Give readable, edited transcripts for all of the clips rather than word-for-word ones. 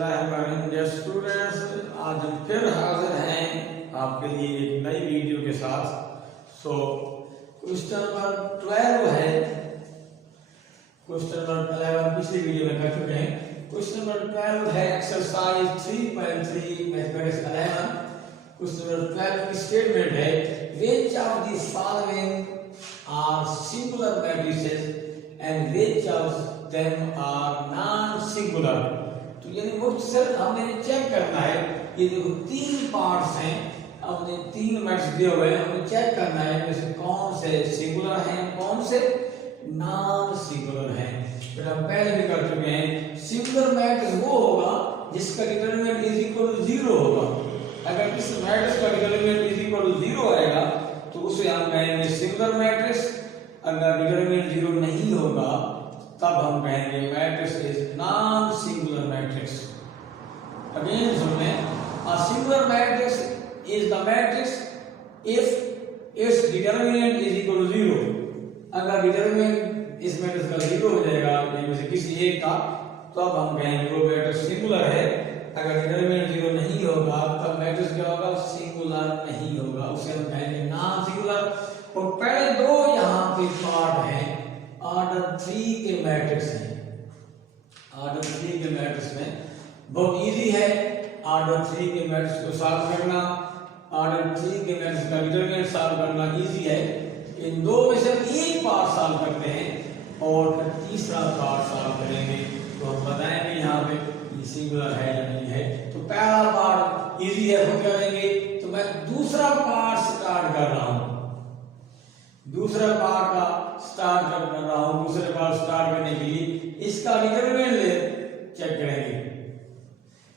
Dear students, आज हम फिर हाजिर हैं आपके लिए एक नई वीडियो के साथ। क्वेश्चन नंबर 12 है। क्वेश्चन नंबर 11 पिछली वीडियो में कर चुके हैं। क्वेश्चन नंबर 12 है एक्सरसाइज 3.3 मैथमेटिक्स 11। क्वेश्चन नंबर 12 की स्टेटमेंट है which of the following are singular matrices and which of them are non singular. तो यानी मुख्तसर हमने चेक करना है, ये देखो तीन पार्ट्स हैं, हमने तीन मैट्रिक्स दिए हुए हैं, हमें चेक करना है इनमें से कौन से सिंगुलर हैं कौन से नॉन सिंगुलर हैं। फिर हम पहले भी कर चुके हैं, सिंगुलर मैट्रिक्स वो होगा जिसका डिटरमिनेंट इज इक्वल टू 0 होगा। अगर किसी मैट्रिक्स का डिटरमिनेंट इज इक्वल टू 0 आएगा तो उसे हम कहेंगे सिंगुलर मैट्रिक्स। अगर डिटरमिनेंट 0 नहीं होगा तब हम कहेंगे matrix is non singular matrix. Again सुन लें, a singular matrix is the matrix if its determinant is equal to 0। अगर डिटरमिनेंट इस मैट्रिक्स का 0 हो जाएगा इनमें से किसी एक का, तो अब हम कहेंगे वो मैट्रिक्स सिंगुलर है। अगर डिटरमिनेंट 0 नहीं होगा तब मैट्रिक्स क्या होगा, सिंगुलर नहीं होगा, उसे हम कहेंगे नॉन सिंगुलर। और पहले दो यहाँ पे पार्ट हैं, ऑर्डर 3 के मैट्रिक्स हैं। ऑर्डर 3 के मैट्रिक्स में बहुत इजी है ऑर्डर 3 के मैट्रिक्स को सॉल्व करना। ऑर्डर 3 के मैट्रिक्स का डिटरमिनेंट सॉल्व करना इजी है। इन दो में से एक पार्ट सॉल्व करते हैं और फिर तीसरा पार्ट सॉल्व करेंगे तो हम बताएंगे यहाँ पे ये सिंगुलर है या नहीं है। तो पहला पार्ट इजी है, वो करेंगे। तो मैं दूसरा पार्ट स्टार्ट कर रहा हूँ, दूसरा पार्ट का स्टार्ट कर रहा हूं। दूसरे पार्ट स्टार्ट करने के लिए इसका डिटरमिनेंट चेक करेंगे,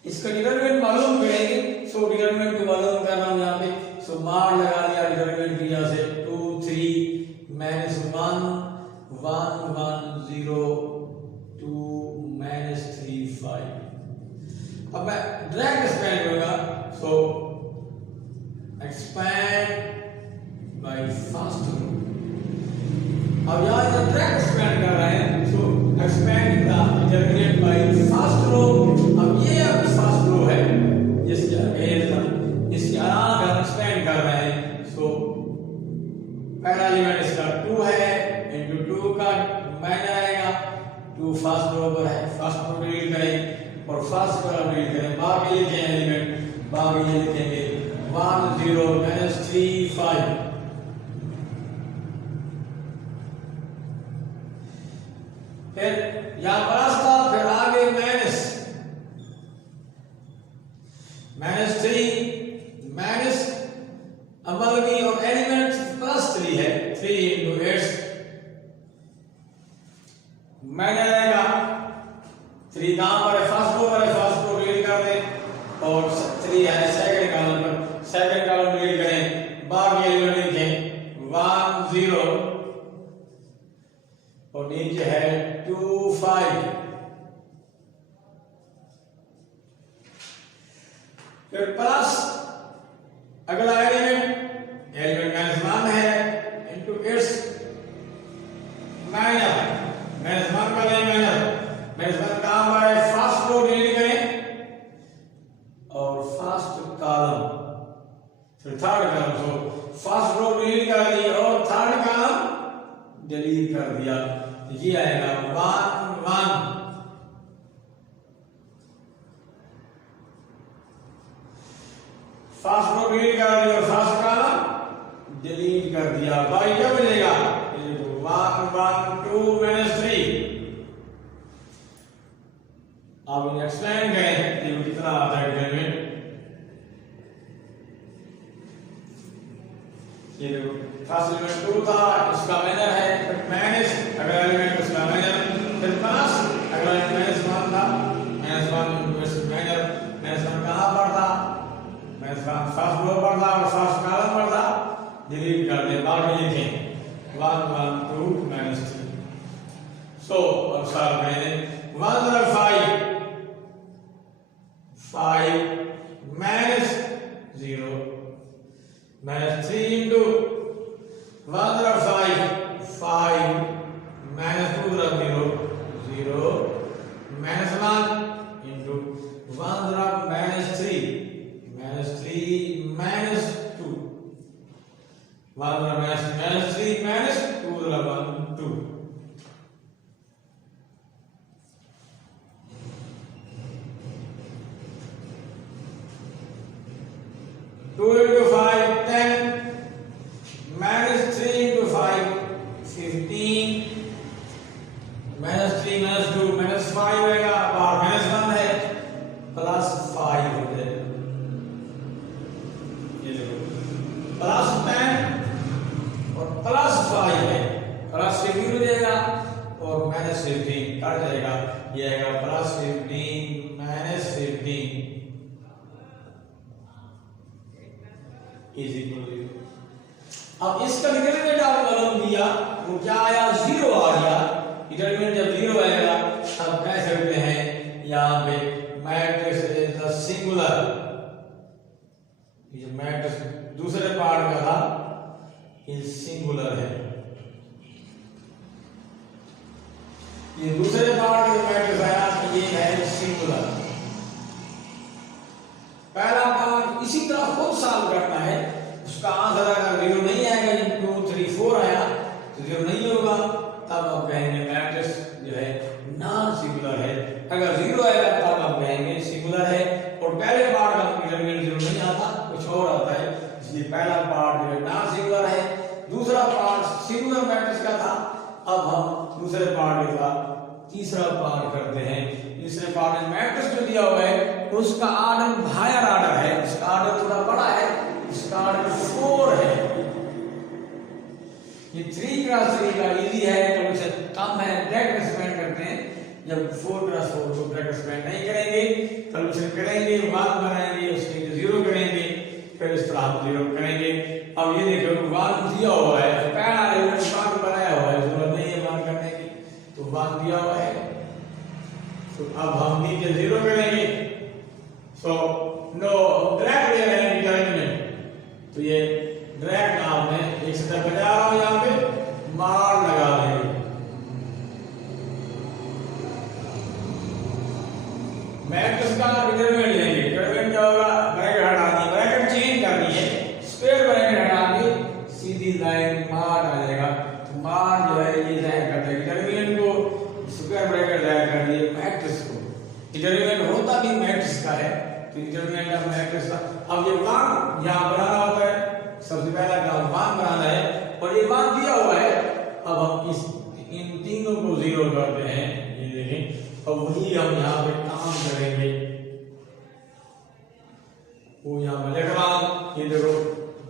इसका डिटरमिनेंट मालूम करेंगे। सो डिटरमिनेंट को मालूम कर रहा हूं यहाँ पे। सो मार लगा दिया डिटरमिनेंट की यहाँ से 2 3 माइनस 1 1 1 0 2 माइनस 3 5। अब मैं डायरेक्ट एक्सपेंड करूंगा। So expand by first row. अब यहाँ से डायरेक्ट एक्सपेंड कर रहे हैं, so expand the determinant by first row. अब ये अब फर्स्ट रो है जिसके अगेंस्ट इसके आगे हम एक्सपेंड कर रहे हैं। सो पहला एलिमेंट इसका 2 है, इनटू 2 का माइनस आएगा। 2 फर्स्ट रो पर है, फर्स्ट रो डिलीट करें और फर्स्ट कॉलम डिलीट करें। बाकी लिखें एलिमेंट, बाकी ये लिखेंगे 1 0 माइनस 3 5। फिर यहां प्लस था, फिर आगे माइनस 3 माइनस अमल की और एलिमेंट प्लस 3 है। 3 into 8 माइनस आएगा। 3 कहां पर है, फर्स्ट रो पर है, फर्स्ट रो डिलीट कर दें और 3 है सेकंड कॉलम पर, सेकंड कॉलम डिलीट करें। बाकी एलिमेंट लिखें 1 0 और नीचे है 2 5। फिर प्लस अगला एलिमेंट माइनस 1 है इनटू इट्स माइनस 1 का नहीं माइनस 1 कहां पर है, फर्स्ट रो डिलीट करें और फर्स्ट कॉलम फिर third column. So first row delete कर दी और थर्ड कॉलम डिलीट कर दिया। ये आएगा 1 1। फर्स्ट रो डिलीट कर दिया और फर्स्ट कॉलम डिलीट कर दिया। बाई क्या बनेगा, 1 1 2 माइनस 3। अब इन्हें एक्सप्लेन करें ये कितना आता है डिटरमिनेंट। ये देखो फर्स्ट एलिमेंट 2 था, उसका माइनस है, फिर माइनस अगला एलिमेंट उसका माइनस, फिर प्लस अगला माइनस 1 था, माइनस 1 इनटू माइनस 1 कहां पर था, माइनस 1 फर्स्ट रो पर था और फर्स्ट कॉलम पर था, डिलीट कर दे। बाकी लिखें 1 1 2 माइनस 3। सो अब सॉल्व करें। 1 और 5 माइनस 0 माइनस 3 इनटू 1 और 5 minus 2 0 0 minus 1 into 4 minus 15 cut जाएगा, ये आएगा plus 15 minus 15 is equal to 0। अब इसका डिटरमिनेंट आपने मालूम दिया, वो क्या आया, 0 आ गया। डिटरमिनेंट जब 0 आएगा तब कह सकते हैं यहाँ पे मैट्रिक्स इज द सिंगुलर। ये मैट्रिक्स दूसरे पार्ट का था, ये सिंगुलर है। ये दूसरे पार्ट का मैट्रिक्स आया तो ये है सिंगुलर। पहला पार्ट इसी तरह खुद सॉल्व करना है, उसका आंसर अगर 0 नहीं आएगा, जब 2 3 4 आया तो 0 नहीं होगा, तब आप कहेंगे मैट्रिक्स जो है नॉन सिंगुलर है। अगर 0 आएगा तब आप कहेंगे सिंगुलर है। और पहले पार्ट का डिटरमिनेंट 0 नहीं आता, कुछ और आता है, इसलिए पहला पार्ट जो है नॉन सिंगुलर है। दूसरा पार्ट सिंगुलर मैट्रिक्स का था। अब हम दूसरे पार्ट का तीसरा पार्ट करते हैं। तीसरे पार्ट में मैट्रिक्स जो दिया हुआ है उसका ऑर्डर हायर ऑर्डर है, उसका ऑर्डर थोड़ा बड़ा है, इसका ऑर्डर 4 है। ये 3 क्रॉस 3 का इजी है, तो उसे कम है, डायरेक्ट एक्सपेंड करते हैं। जब 4 क्रॉस 4 को डायरेक्ट एक्सपेंड नहीं करेंगे, सोल्यूशन करेंगे, 1 बनाएंगे, उसके 0 करेंगे, फिर इस तरह हम 0 करेंगे। अब ये देखो 1 दिया हुआ है, पहला एलिमेंट 1 बनाया हुआ है, जरूरत नहीं है 1 करने की, तो 1 दिया हुआ है। तो अब हम नीचे 0 करेंगे, सो नो डायरेक्ट ले रहे हैं डिटरमिनेंट, तो ये डायरेक्ट आपने एक से बजा रहा हूं, यहां पे मार लगा देंगे। मैट्रिक्स का डिटरमिनेंट लेंगे, डिटरमिनेंट क्या होगा, ब्रैकेट हटा दी, ब्रैकेट चेंज करनी है, स्क्वायर ब्रैकेट हटा के सीधी लाइन मार आ जाएगा। तो मार जो है ये जाहिर करता है डिटरमिनेंट को, स्क्वायर ब्रैकेट जाहिर कर दिए मैट्रिक्स को। डिटरमिनेंट होता भी मैट्रिक्स का है, तो डिटरमिनेंट ऑफ मैट्रिक्स का। अब ये 1 यहां बनाना होता है, सबसे पहला काम 1 बनाना है, और ये 1 दिया हुआ है। अब हम इन तीनों को 0 करते हैं, ये देखें, और वही हम यहाँ पे काम करेंगे। वो यहाँ मैं लिख रहा हूं, ये देखो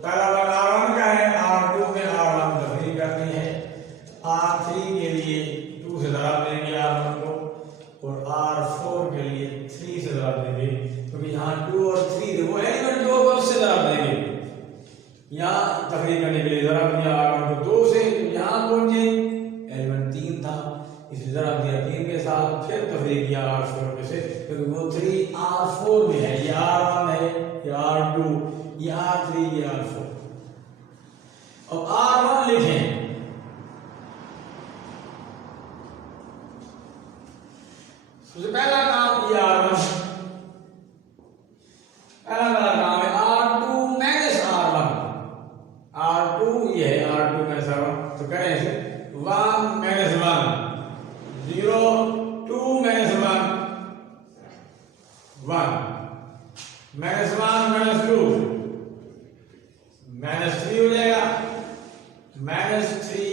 पहला वाला R1 का है, R2 में R1 तफरीक करनी है, R3 के लिए 2 से ज़रा देंगे R1 को, और R4 के लिए 3 से ज़रा देंगे, क्योंकि यहाँ 2 और 3 वो एलिमेंट जो होगा उससे ज़रा देंगे। यहाँ तफरीक करने के लिए ज़रा दिया R1 को 2 से, यहाँ पहुंचे एलिमेंट 3 था, इसलिए ज़रा दिया 3 के साथ, फिर तफरीक किया R4 में से, क्योंकि वो 3 R4 में है, ये R1 है, ये R2, ये R3, ये R4। अब R1 लिखें, सबसे पहला काम ये R1, पहला वाला काम है R2 माइनस R1, R2 ये है R2 माइनस R1, तो करें इसे 1 minus 1 0, 2 minus 1 1 minus 1 minus 2 minus 3 हो जाएगा, minus 3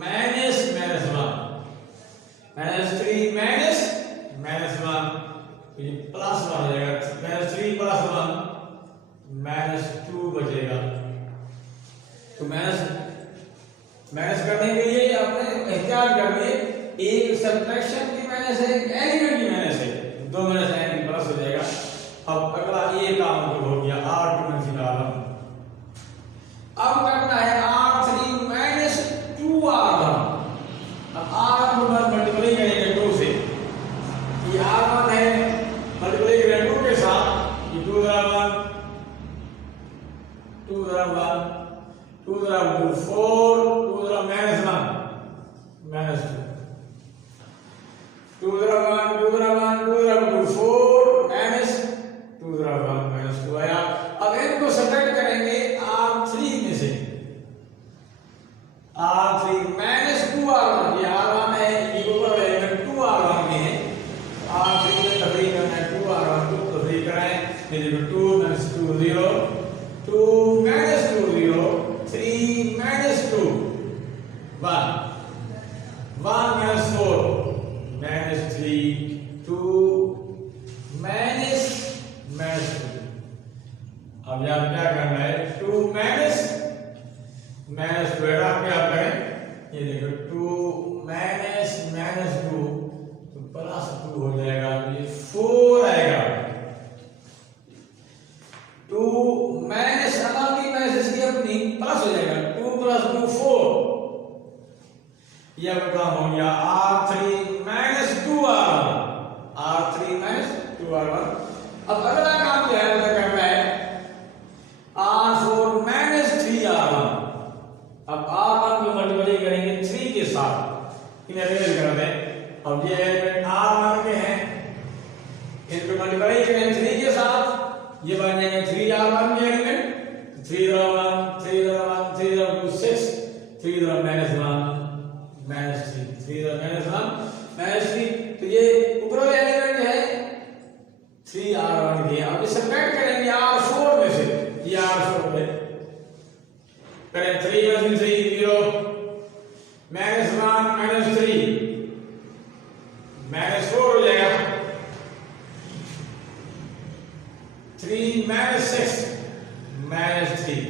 minus minus 1 minus 3 minus minus 1, ये प्लस 1 हो जाएगा, माइनस 3 प्लस 1 माइनस 2 बचेगा। तो माइनस करने के लिए आपने एहतियात करनी है, एक सब्ट्रैक्शन की माइनस है, एक एलिमेंट की माइनस है, 2 माइनस एन प्लस हो जाएगा। अब अगला ये काम हो गया R2 माइनस R1। अब करना है R3 माइनस 2R1। अब R1 को मल्टीप्लाई करेंगे 2 से, ये R1 है, मल्टीप्लाई करेंगे 2 के साथ, ये 2 ज़रा 1 2 ज़रा 1 2 ज़रा 2 4 2 ज़रा माइनस 1 माइनस 2 2 ज़रा 1 2 ज़रा 1 2 ज़रा 2 4 माइनस 2 ज़रा 1 माइनस 2 आया। अब इनको सब्ट्रैक्ट करेंगे R3 में से, R3 माइनस 2R1, ये R1 है, ये ऊपर एलिमेंट 2R1 में है, R3 में तफरीक करना है 2R1 को तफरीक कराएं, ये देखो 2 minus 2 0 2 minus 2 0 3 minus 2 1 1 minus 4 minus 3 2 minus minus 2। अब यहाँ क्या करना है, 2 माइनस माइनस 2 आप क्या करें, ये देखो 2 माइनस ये अब काम हो गया R3 minus 2R1, R3 minus 2R1। अब अगला काम जो है वो करना है R4 माइनस 3R1। अब R1 को मल्टीप्लाई करेंगे 3 के साथ, इन्हें अरेंज कर दें। अब ये एलिमेंट R1 के हैं, इनको मल्टीप्लाई करें 3 के साथ, ये बन जाएंगे 3R1 के element. 3 3 1 3 2 6 3 minus 1 minus 3 3 minus 1 minus 3। तो ये ऊपर वाले एलिमेंट जो है 3R1 के, अब इसे सब्ट्रैक्ट करेंगे R4 में से, ये R4 में करें 3 माइनस 3 0 माइनस 1 माइनस 3 माइनस 4 हो जाएगा। 3 minus 6 minus 3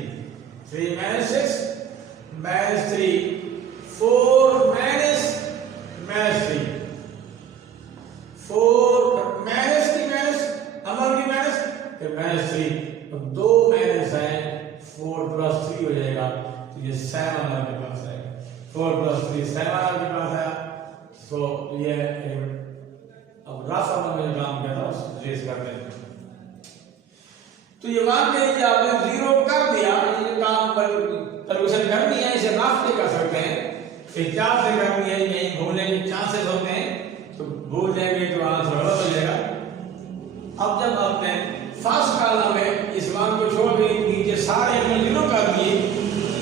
3 minus 6 minus 3 4 minus minus 3 4 minus की माइनस अमर की माइनस फिर माइनस 3, तो 2 माइनस है 4 प्लस 3 हो जाएगा। तो ये 7 आपके पास आएगा, 4 प्लस 3 7 आपके पास आया। तो ये अब रफ में काम किया था उस रेस करते हैं। तो ये मान लें कि आपने 0 कर दिया, ये काम पर कैलकुलेशन करनी है, इसे रफ से कर सकते हैं। फिर क्या से करनी है, यही भूलने के चांसेस होते हैं, तो भूल जाएंगे तो आंसर गलत हो जाएगा। अब जब आपने फर्स्ट कॉलम में इस मान को छोड़ के नीचे सारे एलिमेंट 0 कर दिए,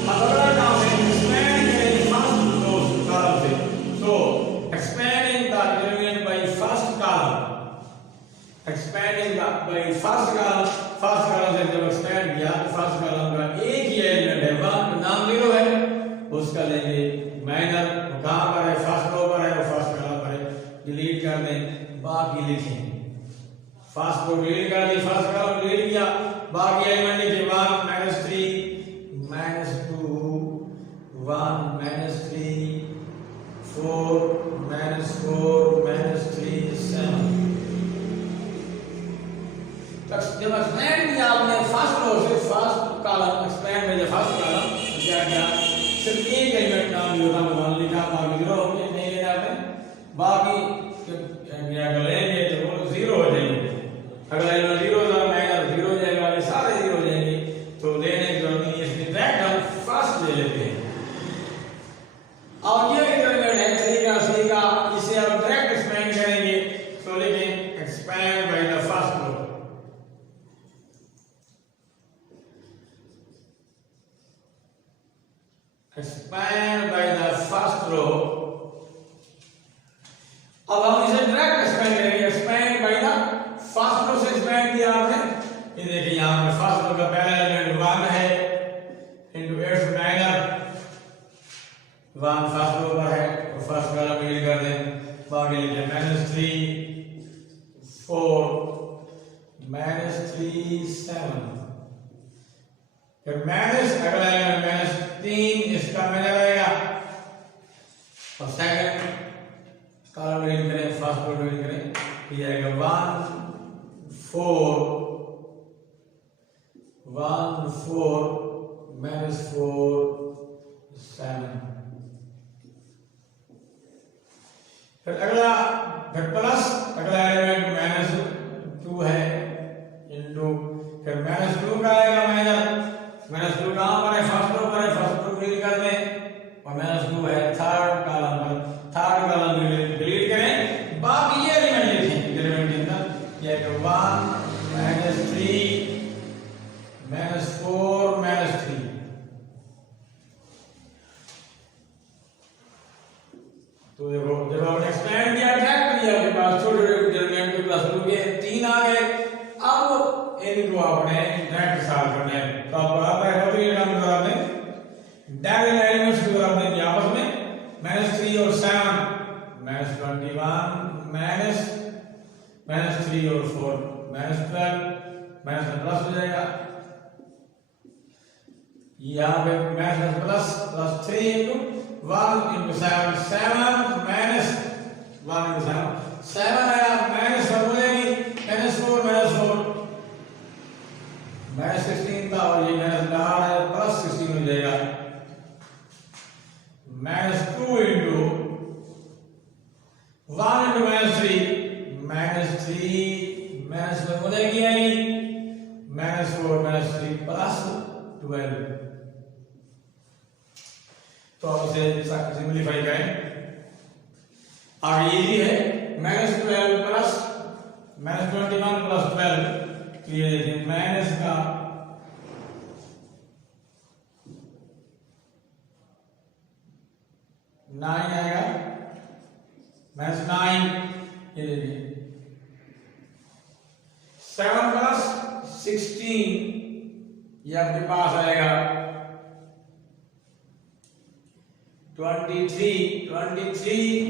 अब अगला काम है एक्सपेंड करें फर्स्ट कॉलम से। तो expanding the element by first column, expanding by first column से जब एक्सपेंड किया तो फर्स्ट कॉलम का एक ही एलिमेंट है, वहां नाम 0 है, उसका लेंगे माइनर, कहां पर है फर्स्ट रो पर है, वो फर्स्ट कॉलम पर है, डिलीट कर दें, बाकी लिखें। फर्स्ट रो डिलीट कर दी, फर्स्ट कॉलम डिलीट किया, बाकी एलिमेंट लिखे 1 minus 3 minus 2 1 minus 3 4 minus 4 minus 3 7। जब एक्सपेंड किया आपने फर्स्ट रो से फर्स्ट कॉलम, एक्सपेंड में फर्स्ट कॉलम क्या किया, सिर्फ एक एलिमेंट नाम 0 लिखा, बाकी 0 हो गया, नहीं लेना आपने, बाकी अगर लेंगे तो वो 0 हो जाएंगे। अगर एलिमेंट 0 था माइनस 0 हो जाएगा, ये सारे 0 हो जाएंगे, तो लेने की जरूरत नहीं है, इसमें डायरेक्ट हम फर्स्ट ले लेते हैं। और ये एलिमेंट है 3 का, इसे हम डायरेक्ट एक्सपेंड करेंगे, तो लिखें expand by the first row. Expand by the first row. अब हम इसे डायरेक्ट एक्सपेंड करेंगे, expand by the first row से एक्सपेंड किया आपने, ये देखिए यहां पर फर्स्ट रो का पहला एलिमेंट 1 है into its minor, 1 first row पर है, तो फर्स्ट कॉलम डिलीट कर दें, बाकी लिखे माइनस 3 4 माइनस 3 7, फिर माइनस अगला एलिमेंट माइनस 3, इसका माइनस आएगा, और सेकंड कॉलम डिलीट करें, फर्स्ट रो डिलीट करें, ये आएगा 1 4 माइनस 4 7। फिर अगला फिर प्लस अगला एलिमेंट माइनस 2 है इनटू, फिर माइनस 2 का आएगा माइनस 2 कहां पर है, फर्स्ट रो पर है, फर्स्ट रो डिलीट कर दें, और माइनस 2 है थर्ड कॉलम पर, थर्ड कॉलम डिलीट करें, बाकी ये एलिमेंट लिखें, एलिमेंट के अंदर ये 1 माइनस 3 माइनस 4 माइनस 3। तो देखो जब आपने एक्सपेंड किया, ट्रैक किया, आपके पास छोटे छोटे एलिमेंट के प्लस 2 के 3 आ गए, अब इनको आपने डायरेक्ट सॉल्व करना है। तो आप आता है होती काम करा आपने डायरेक्ट एलिमेंट्स को आपने किया आपस में, माइनस 3 और 7 माइनस 21 माइनस 3 और 4 माइनस 12 माइनस प्लस हो जाएगा, यहाँ पे minus plus 3 into 1 into 7 7 minus 1 into 7 आया, माइनस 1 हो जाएगी, माइनस 4 माइनस 16 था, और ये माइनस बाहर है, प्लस 16 हो जाएगा, माइनस 2 इनटू तो अब उसे सिंपलीफाई करें। आगे इजी है, -12 प्लस -21 प्लस 12, तो ये देखिए माइनस का नाइन आएगा, -9, ये देखिए 7 प्लस 16, ये आपके पास आएगा 23 into 3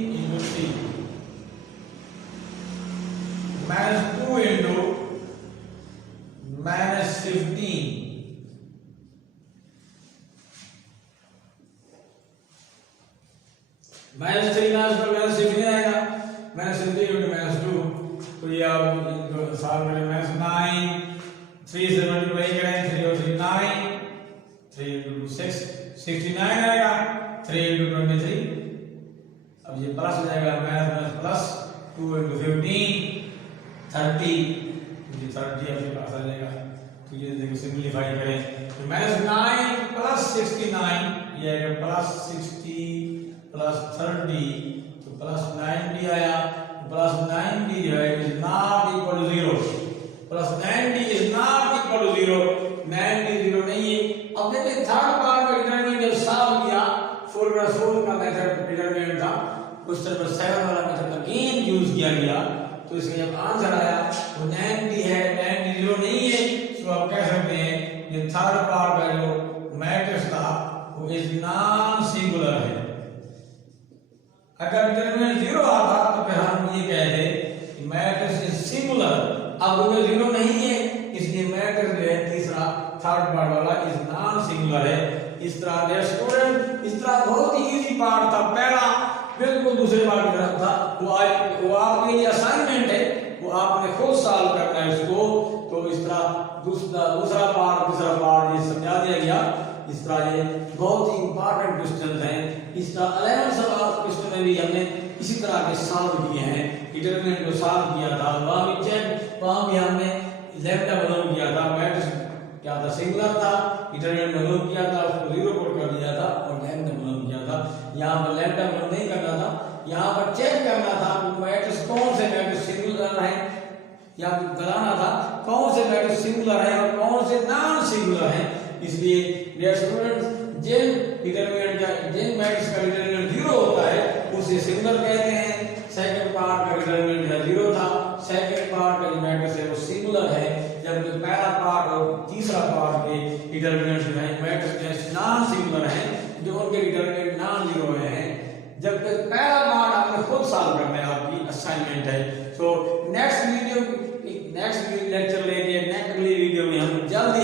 -2 into -15, -3 -15 आएगा, -15 into -2, तो ये आप इनको सॉल्व करें, -9, 3 से मल्टीप्लाई करें, 3 और 3 9, 3 into 6 69 आएगा, 3 into 23, अब ये प्लस हो जाएगा, माइनस प्लस 2 into 15 30, ये 30 आपके पास आ जाएगा। तो ये देखो सिंपलीफाई करें, तो -9 प्लस 69, ये आएगा प्लस 60 प्लस 30, तो प्लस 90 आया, प्लस 90 है is not equal to 0, plus 90 is not equal to 0, 90 0 नहीं है। अब देखिए थर्ड पार्ट का डिटरमिनेंट जब सॉल्व किया, 4/4 का मेथड डिटरमिनेंट था, उस तरह 7 वाला मेथड अगेन यूज किया गया, तो इसका जब आंसर आया वो 90 है, 90 0 नहीं है, तो आप कह सकते हैं ये थर्ड पार्ट का जो मैट्रिक्स था वो इज नॉन सिंगुलर है। अगर डिटरमिनेंट 0 आता तो फिर हम ये कहते कि मैट्रिक्स इज सिंगुलर, अब वो 0 नहीं है, इसलिए मैट्रिक्स जो है तीसरा थर्ड पार्ट वाला इज नॉन सिंगुलर है। इस तरह डियर स्टूडेंट, इस तरह बहुत ही इजी पार्ट था, पहला बिल्कुल दूसरे पार्ट की तरफ था, वो आपके लिए असाइनमेंट है, वो आपने खुद सॉल्व करना है इसको। तो इस तरह दूसरा पार्ट तीसरा पार्ट ये समझा दिया गया। इस तरह ये बहुत ही इंपॉर्टेंट क्वेश्चन हैं। इस तरह 11 सवाल क्वेश्चन में भी हमने इसी तरह के सॉल्व किए हैं, डिटरमिनेंट को सॉल्व किया था, वहां भी हमने लैम्डा मालूम किया था, मैट्रिक्स क्या था सिंगुलर था, डिटरमिनेंट मालूम किया था, उसको 0 पुट कर दिया था और लैम्डा मालूम किया था। यहाँ पर लैम्डा मालूम नहीं करना था, यहाँ पर चेक करना था मैट्रिक्स कौन से मैट्रिक्स सिंगुलर है, या बताना था कौन से मैट्रिक्स सिंगुलर है और कौन से नॉन सिंगुलर है। इसलिए डियर स्टूडेंट्स, जिन मैट्रिक्स का डिटरमिनेंट 0 होता है उसे सिंगुलर कहते हैं। सेकंड पार्ट का डिटरमिनेंट 0 था, सेकंड पार्ट का जो मैट्रिक्स है वो सिंगुलर है, जबकि पहला पार्ट और तीसरा पार्ट के डिटरमिनेंट जो है मैट्रिक्स नॉन सिंगुलर है, जो उनके डिटरमिनेंट नॉन 0 हैं। जबकि पहला पार्ट आपने खुद सॉल्व करना है, आपकी असाइनमेंट है। सो नेक्स्ट लेक्चर लेके नेक्स्ट वीडियो में हम जल्दी